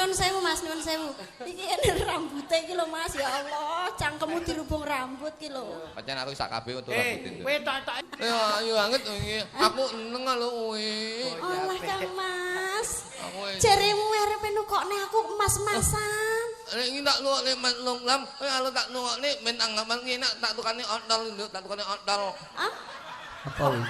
Nun sewu Mas, nun sewu. Iki enek rambute iki lho Mas, ya Allah, cangkemmu dirubung rambut ki lho. Pancen aku sak kabeh untuk rambutin. Kowe tok-tok. Ya ayo anget iki. Aku eneng lho kuwi. Olah Kang Mas. Jaremu arepe nukokne aku emas-emasan. Nek iki tak nukokne Mas Longlam, kalau tak nukokne men anggapan iki nak tak tukane ontol lho, tak tukane ontol. Hah? Apa kuwi?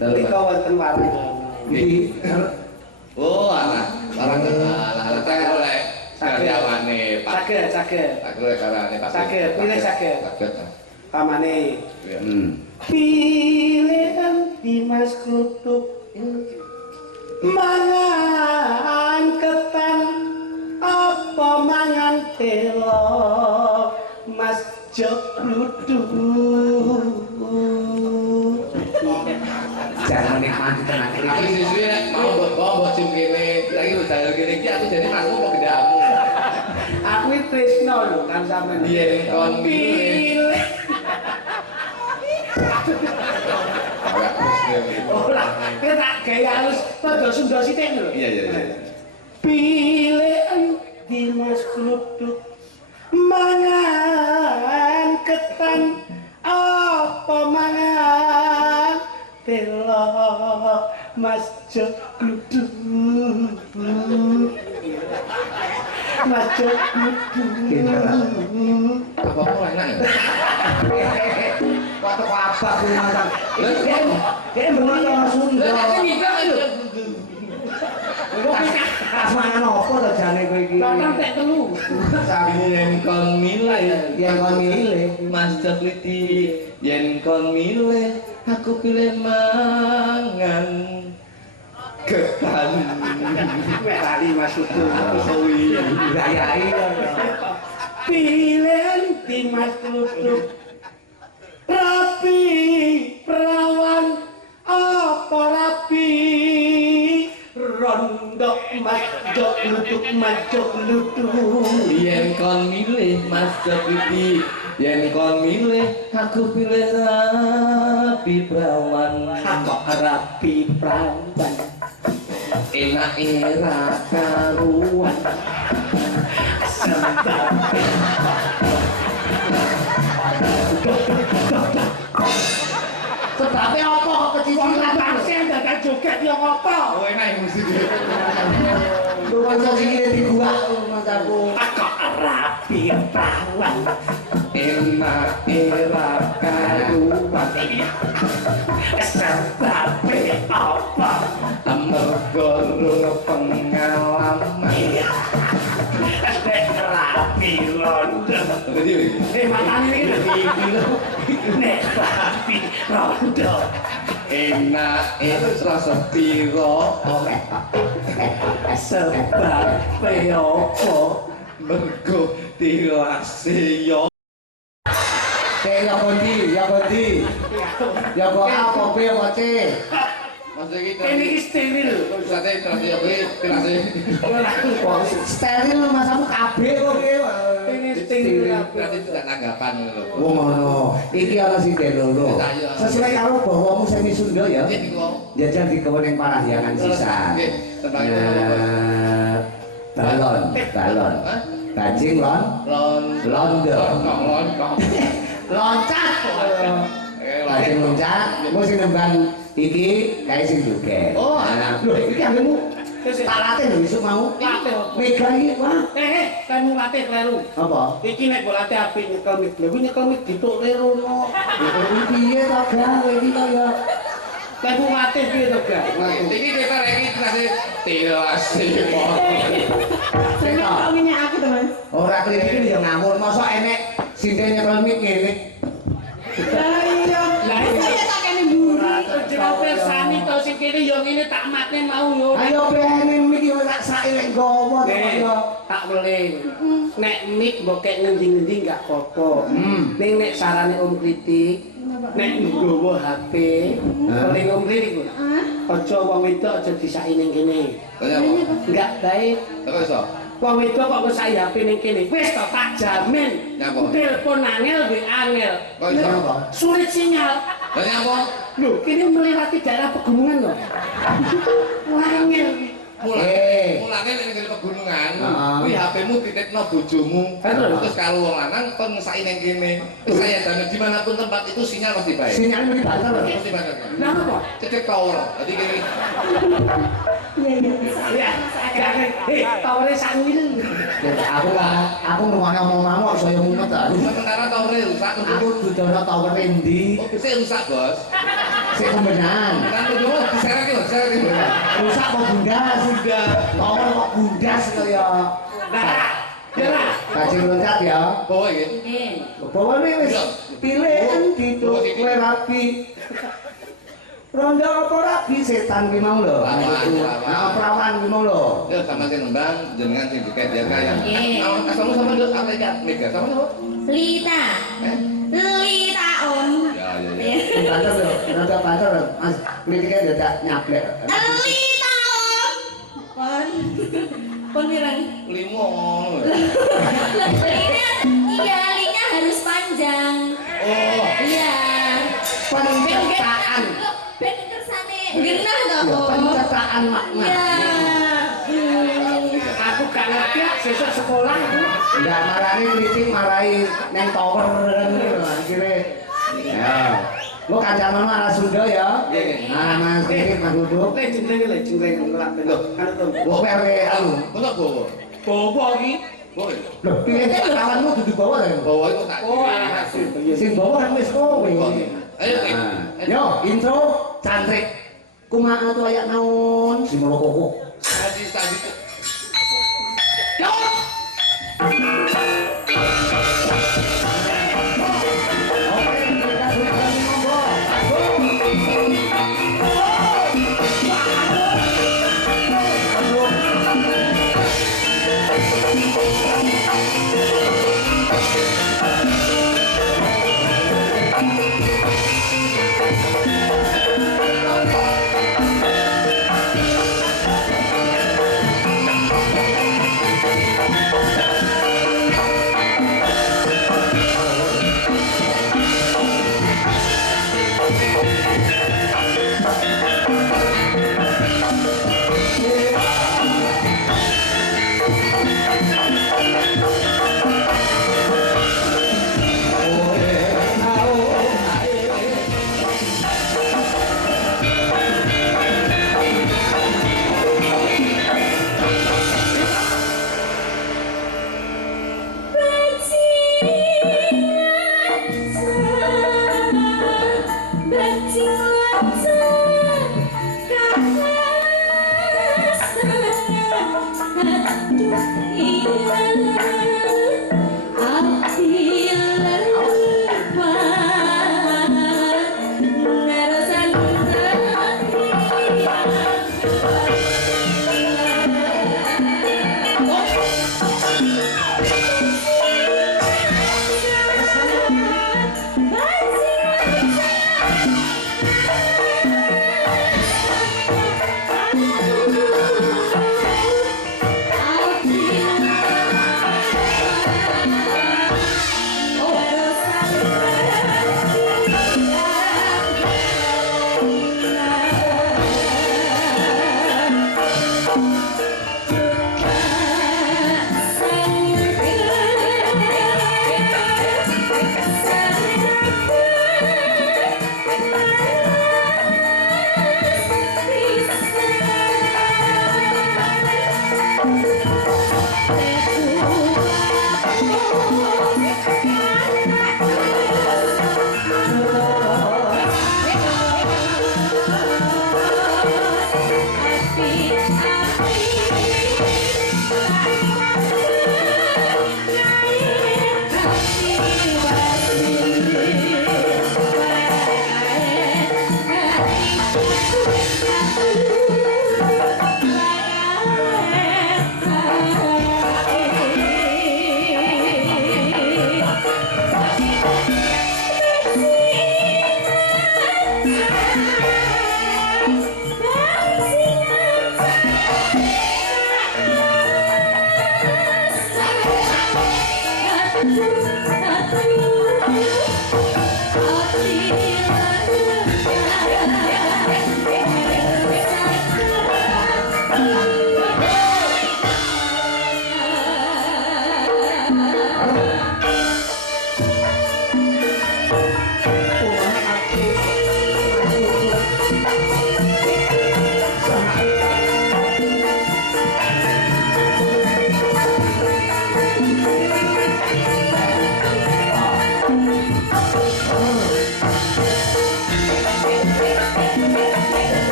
Nika wonten warung. Oh, alah. Barang alah tak oleh karyawane Pak. Saged. Tak oleh karyawane Pak. Saged, pilih saged. Saged. Pamane. Hmm. Pilih Dimas Kluthuk. Mangan ketan apa mangan telo Mas Jok Kluthuk. Jangan nikmati tenang Aku siswi nek mau mbok sim kene, lagi udah kene iki aku jadi masmu kok gendamu. Aku iki tresno lho kan sampean. Biyen kon milih. Ora, kita gaya halus padha Sunda sithik lho. Iya. Pilih Dimas Kluthuk mangan ketan apa mangan telo Mas Jok Kluthuk. Mas Jok Kluthuk. Apa kok enak ya? Kok teko abah kuwi mantan. Dia bener orang Sunda. Kok mangan apa to jane kowe iki? Mangan tek telu. Yen kon milih, Yen kon milih. Mas Jokliti, yen kon milih, aku pilih mangan ketan. Merali Mas Utu. Suwi. Gayai. Pilih Dimas Kluthuk. Rapi perawan apa rapi rondok Mas Jok Kluthuk. Yen kon milih Mas Jokliti, yen kon milih, aku pilih rapi perawan. Kok rapi perawan Enak era karuan. sebabnya apa kok kecicilan pasien dadak joget ya apa? Oh enak musik. Lu kok sikile diguak mataku. Kok rapi perawan Enak era karuan. sebabnya apa? Amarga pengalaman. Rapi London. Matane iki nek rapi London. Enak rasa piro Sebab apa? mergo tilase yo. Ya kondi. Ya kok apa pe apa C? Maksud iki Ini steril. tilase yo tilase. Steril masamu kabeh kok kowe. Ini steril. Berarti tidak tanggapan lho. Oh ngono. Iki ana sithik lho. Sesuai karo bawamu semi Sunda ya. Jajan di kewening Parahyangan sisa. Nggih, tentang itu. Balon. Bajing londo. Loncat. Bajing loncat. Mu sing nembang iki kae sing joget. Oh, lho iki anggemu Tak latih lho isuk mau. Latih apa? Mega iki wah. Kamu latih kleru. Apa? Iki nek mbok latih apik nyekel mik. Lha kuwi nyekel mik dituk kleru no. Iki piye to Gang kowe iki kaya Kamu latih piye to, Gak? Iki kita lagi kasih tilas Sampe kok ngene aku to, Mas. ora klinik ya ngawur mosok enek sindhe nyekel mik ngene. Lah iya. Lah Saya tak kene mburi. Jero persani to sing kene yo ngene tak matne mau yo. Ayo bene mik yo tak sak lek gowo to kaya. Tak weling. Nek mik mbok kek ngendi-ngendi gak apa-apa. Ning nek sarane Om Kritik, nek nggowo HP, paling Om Kritik kok. Aja wong wedok aja disaki ning kene. Enggak baik. Terus iso. Wong wedok kok ngesaki HP ning kene. Wis to tak jamin. Nyapa? Telepon angel be angel. Kok iso? Apa? Sulit sinyal. Lah nyapa? Loh, kini melewati daerah pegunungan loh. Wangil. Mulane nek ngene pegunungan, kuwi HP-mu titipno bojomu. Terus kalau wong lanang kon ngesaki ning kene. Saya dan dimanapun tempat itu sinyal pasti baik. Sinyal mesti banter lho. Pasti baik. Nah, apa? Cedek tower. Jadi kene Ya, taware sak mil. Aku ngrungokne omong-omong kok saya mumet ta. sementara tower rusak Aku dudono tower endi? Oh, bisa rusak, Bos. Sik pembenahan. Kan dulu diserake, Bos. Rusak kok bundas. Udah. Tower kok bundas kaya. Nah, jelas. Bajing loncat ya. Bawa iki. Bawane wis pilih endi to kowe rapi. Rondo apa rapi setan ki mau lho. Nah, perawan ki mau lho. Ya sama sing nembang jenengan sing diket jaga ya. Asalmu sama Dok apa ya? Mega sama apa? Lita. Lita Om. Ya. Banter lho, rada banter lho. Mas, kritiknya dadak nyablek. Lita Om. Pon pirang? Limo. Iya, linya harus panjang. Oh. Iya. Penciptaan. Ben kersane genah to, Ya, Om. penciptaan makna. Iya. Aku gak ngerti sesuk sekolah itu. Enggak marani kritik marai neng tower kan gitu akhirnya. Ya. Lu kancanan arah Sunda ya. Nah, Mas kritik Mas Duduk. Oke, jeneng ngelak ben. Anu to. Gua PRW anu. Untuk bawa. Bobo iki. Bawa. Loh, pilihnya kawanmu dudu bawa ta. Bawa itu tak. Oh, hasil. Sing bawa kan wis kowe. Ayo, Yo, intro cantrik. Kumaha tuh ayak naon? Si Molokoko. Tadi. Yo.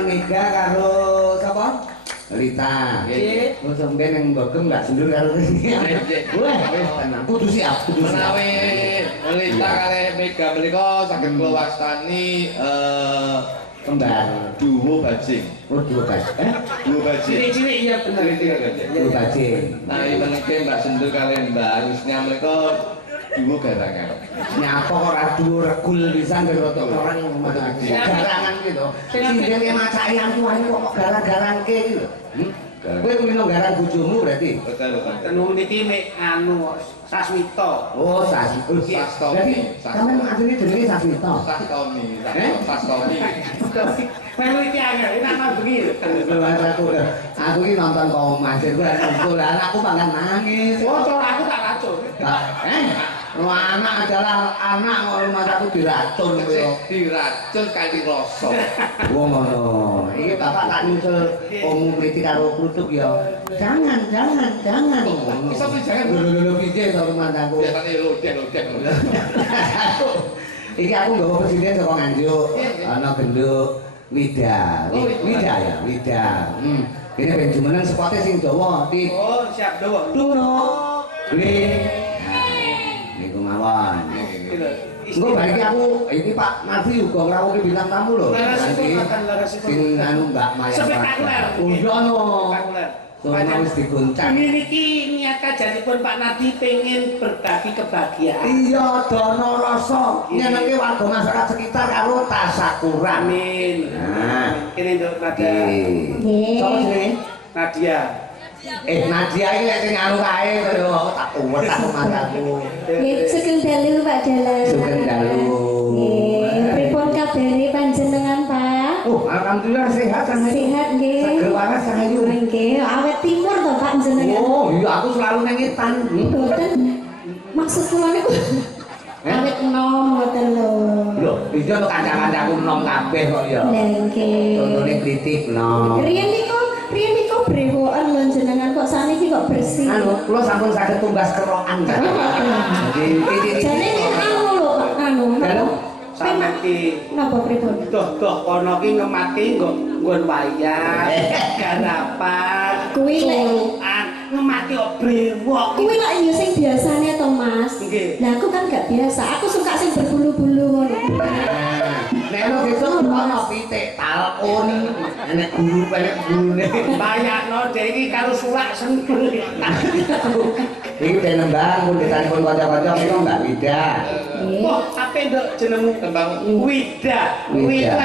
Mega karo sapa? Lita. Nggih. Wis sampe ning Bogem gak sendur karo ini. Wah, wis tenan. Kudu siap, kudu siap. Menawi Lita kali Mega menika saged kula wastani kembar duo bajing. Oh, duo bajing. Duo bajing. Cilik-cilik iya bener. Duo bajing. Nah, meniki Mbak Sendur kali Mbak Agusnya menika duo garangan. Nyapa kok ora duo regul pisan karo orang garangan gitu. Sindene macake yang tuane kok garang-garangke gitu. Kowe kulino garang bojomu berarti. Betul. Tenung niki mek anu Sasmita. Oh, Sasmita. Sastomi. Jadi sampean asline jenenge Sasmita. Sastomi. Eh? Sastomi. Melu iki angel, ini nama begini. Aku ini nonton kau masih gue ngumpul, anakku malah nangis. Oh, soal aku tak racun. Anak adalah anak kalau rumah aku diracun. Diracun kali rasa. Wah ngono. Ini bapak tak nyusul omong kritik karo klutuk ya. Jangan. Bisa beli jangan. Lho piye to rumah aku. Biasane lodek. Iki aku nggawa presiden saka Nganjuk. Ana genduk Wida. Wida. Ini ben jumeneng spotnya sing Jawa, Dik. Oh, siap dawa. Duno. Beli. Niku mawon. Engko balik aku iki Pak Nafi uga ngrawuhi bintang tamu lho. Sing anu Mbak Maya. Spektakuler. Oh iya no. Spektakuler. Soalnya wis digoncang. Ini niki niat kajanipun Pak Nadi pengen berbagi kebahagiaan. Iya, dono rasa nyenengke warga masyarakat sekitar karo tasakuran. Amin. Nah, Ini untuk Nadia. Sopo jenenge? Nadia. Nadia iki lek sing anu kae kaya tak uwet aku maraku. Nggih, sugeng dalu Pak Dalan. Sugeng dalu. Nggih, pripun kabare panjenengan, Pak? Oh, alhamdulillah sehat kan. Sehat nggih. Seger waras sahayu. Nggih, awet timur to Pak jenengan. Oh, iya aku selalu nang ngetan. Mboten. Maksud kula niku awet enom mboten lho. Lho, iya kok kanca-kancaku nom kabeh kok ya. Lah nggih. Contone kritik nom. Riyen niku brewoken lho jenengan kok saniki kok bersih. Anu, kula sampun saged tumbas kerokan kan. Jadi Jane anu lho, anu. Dalu Sampe ki Napa pripun? doh kono ki ngemati nggon wayang, garapan, Kuwi lek culukan, ngemati kok brewok. kuwi lek yo sing biasane to, Mas. Nggih. Lah aku kan gak biasa. Aku suka sing berbulu-bulu ngono. nek ono besok ono pitik talon enek guru enek gurune. Bayakno dhek iki karo sulak seneng. Iki ben nembang pun ditanipun kanca-kanca menika Mbak Wida. Wah, ape nduk jenengmu? Tembang Wida. Wida.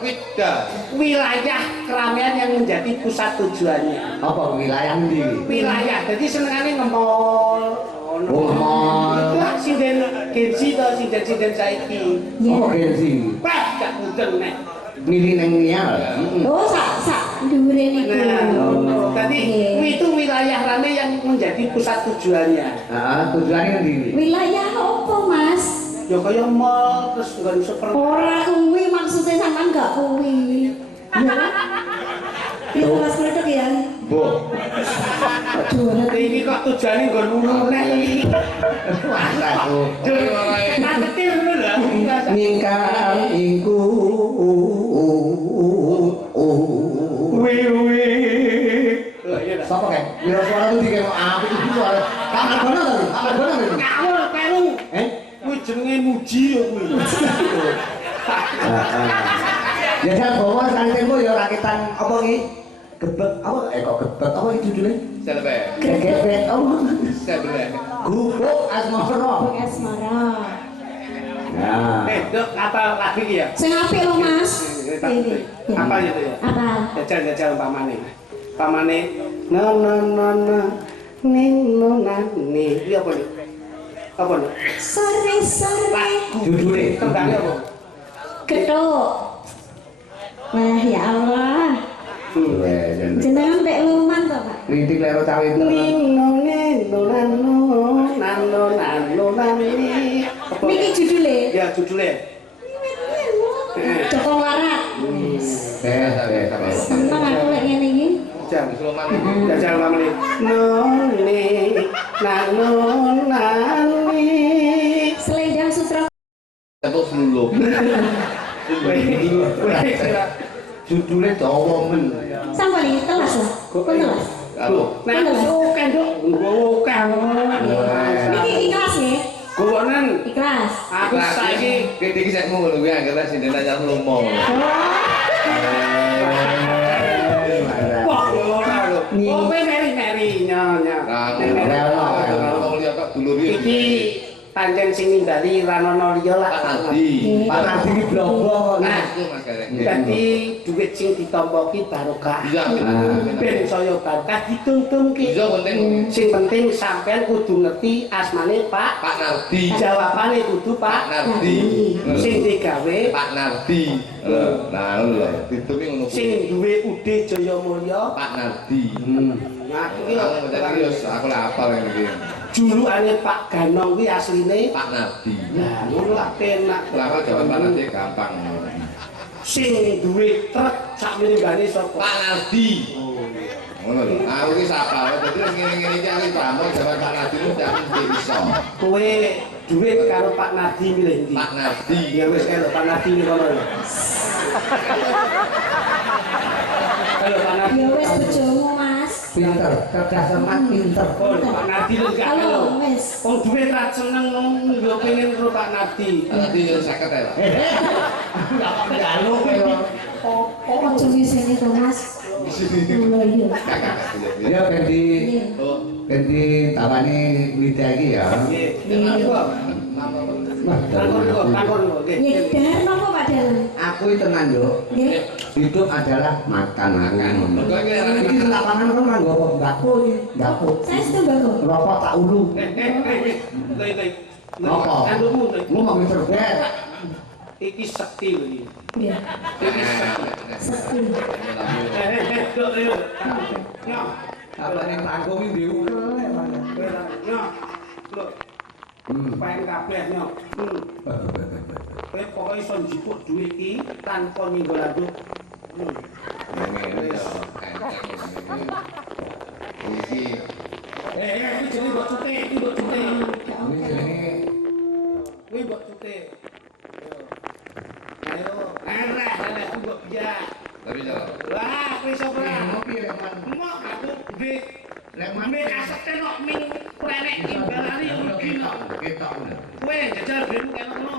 Wida. Wilayah keramaian yang menjadi pusat tujuannya. Apa wilayah ndi? Wilayah, jadi senengane ngemol. Oh, ngemol. Itu sinden gensi to sinden saiki. Oh, Gensi. Wah, gak mudeng nek. Milih nang nial. Oh, sak dhuwure niku. Nah, tadi Nggih. itu wilayah rame yang menjadi pusat tujuannya. Heeh, tujuane ndi? Wilayah apa, Mas? Ya kaya mall terus nggon super. Ora kuwi maksudnya sampean gak kuwi. Ya. Itu Mas Kletek ya. Bu. Aduh, Iki kok tujuane nggon ngono nek iki. Masaku. Kagetir ngono lho. Ningkang ingku sapa kae? Wira suara itu dikene apik iki suara. Kamar kono to? Kamar kono to? Ngawur perung. Kuwi jenenge muji ya kuwi. Ya jan bawa sekali tempo ya rakitan apa iki? Gebek apa? Kok gebek apa iki judulnya? Selebe. Gebek apa? Selebe. Gubuk asmara. Asmara. Nah. Dok apa lagi iki ya? Sing apik lho, Mas. Nggih. Apa itu ya? Apa? Jajal umpamane. Umpamane ning nonane. Iki apa nih? Apa nih? Sore-sore Judulnya Tembangnya apa? ketuk. Wah, ya Allah. Jenengan pek luman to, Pak? Kritik lero cawe itu. Niki judule Ya judulnya. Joko Warat. Seneng aku lek ngene iki. Jajal umpamane. Nonane. Selendang sutra. Tepuk selulup. Judulnya dawa men. Sampun iki telas lah. Pun telas. Kalau Nah, suka nduk. Bukan. Niki ikhlas nggih. Gowonen. Ikhlas. Aku saiki kritik saya mau lu ya karena sini nanya lomo. wah ora lho. Oh, kowe meri-meri nyonya. Kalau mau lihat kok dulu Iki pancen sing nindali ranono liya lah. Pak Nadi. Pak Nadi ki blok-blok. Nah, Itu Mas Gareng. dadi duit sing ditampa ki barokah. Iya. Ben saya barokah ditungtungke. Iya penting. Sing penting sampean kudu ngerti asmane Pak. Pak Nardi. Jawabane kudu Pak Pak. Nardi. Sing digawe Pak Nardi. Nah, lho, ditutupi ngono kuwi. sing duwe UD Jaya Mulya. Pak Nardi. Nah, iki Aku tadi aku lah hafal ini. julukane Pak Ganong kuwi asline Pak Nardi. Nah, ngono lah penak. Lama jawaban Pak Nardi gampang. Sing duwe truk sak minibane sapa? Pak Nardi. Ngono lho. Aku ki sapa? Dadi ngene-ngene iki aku paham jawaban Pak Nardi itu tidak mesti iso. Kowe duit karo Pak Nardi milih ndi? Pak Nardi. Ya wis karo Pak Nardi ngono lho. Kalau Pak Nardi Ya wis bojo Pinter, cerdas cermat pinter. Pak Nardi lho gak Halo, lho. wis. Wong duwe ra seneng yo pengen karo Pak Nardi. Nanti yang 50 ya Pak. Enggak kok njaluk kaya. Ojo wisene to, Mas. Oh iya. Kakak. Ya ben di Oh. ben di tawani Wida iki ya. Nggih. Takon kok. Nggih, dar napa Pak Dar? Aku itu tenan yo. Nggih. Hidup adalah makan. Mergo iki arane Iki lapangan kan nganggo apa? Mbako iki. Mbako. Saya setuju Mbak. Rokok tak ulu. Apa? Kandungmu Lu mau ngerbet. iki sekti lho iki. Iya. Iki sekti. Sekti. Dok lho. Yo. Apa ning tanggung iki dhewe. Yo. Lho. Pengen kabeh yo. Kowe pokoke iso njupuk dhuwit iki tanpa ninggal landuk. Iki Iki jenenge mbok cute, iki mbok cute. Ini jenenge Kuwi mbok cute. Ayo, arek iki mbok biak. tapi jalan. Lah, kowe iso ora? ngopi rek man. Mok aku gede. Lek man Mbe kasete kok ming prenek timbalane rugi kok. ketok. Kowe jajal ben kene.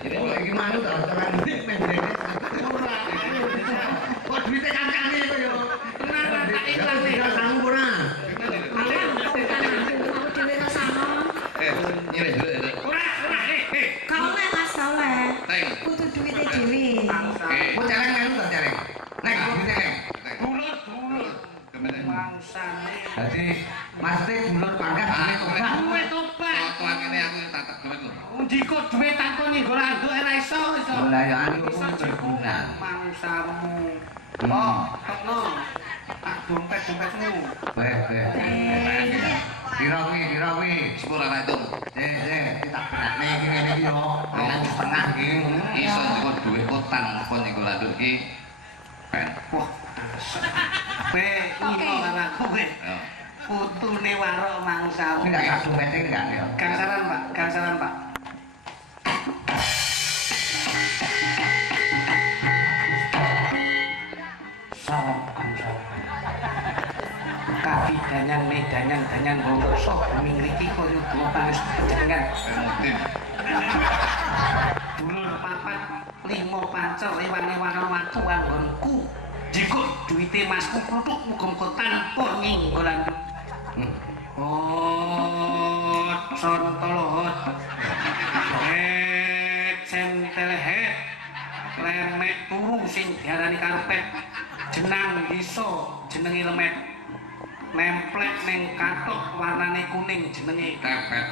Ini Oh, iki manut ta terang pendek. Ora, ayo jajal. Kok duwite kancane kok yo. Tenan tak ilang nih. Ora sanggup ora. Malah Aku dhewe rasane. nyereh dulu ya. ora, Kau oleh Mas, kau oleh. Teng. Kudu duwite dhewe. Kok celeng melu ta celeng? Nek duwite celeng. Dulur. Bangsane. Dadi Mas Teh dulur pangkat Duwe tobat. Tuan ini aku tatak temen lho. Ndiko duwe tanpa ninggal anduk ora iso. Lah ya anu berguna. Mangsamu. Oh, tekno. Tak dompet-dompetmu. Dirawi. Sepura anak itu. Tak benakne iki ngene iki yo. Nang setengah iki. Iso cukup duit utang apa niku landuk iki. Kan. Wah. Pe iki anakku kowe. Ya. Putune warok mangsamu. Enggak sak dompete enggak ya. Gangsaran, Pak. Gangsaran, Pak. Kabidanyan medanyan bongso miliki koyo tupas dengan Kemudian dulur papat limo pacar ewan-ewan watu anggonku jiko duwite masku produk muga-muga tanpa nginggolan sontolot centelehet lemek turu sing diarani karpet jenang iso jenenge lemet nemplek ning kathok warnane kuning jenenge tepet.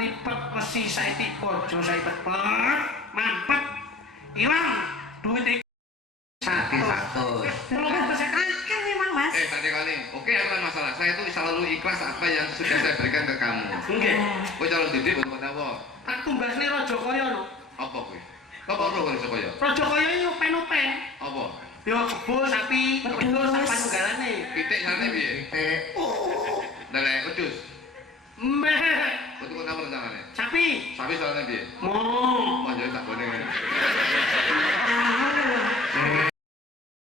lipat wesi saiki pojo saipet mampet ilang duit Satu. Akeh memang Mas. Tadi kali. Oke, apa masalah? Saya itu selalu ikhlas apa yang sudah saya berikan ke kamu. nggih Kowe calon didik untuk apa? tak tumbasne raja kaya lho Apa kowe? Apa ora kowe supaya? raja kaya yo pen-pen Apa? yo kebo sapi wedhus apa nunggalane Pitik sarane piye? Dalek wedhus. mbeh Untuk apa rencanane? sapi Sapi soalnya piye? mo Wah, jadi tak boleh.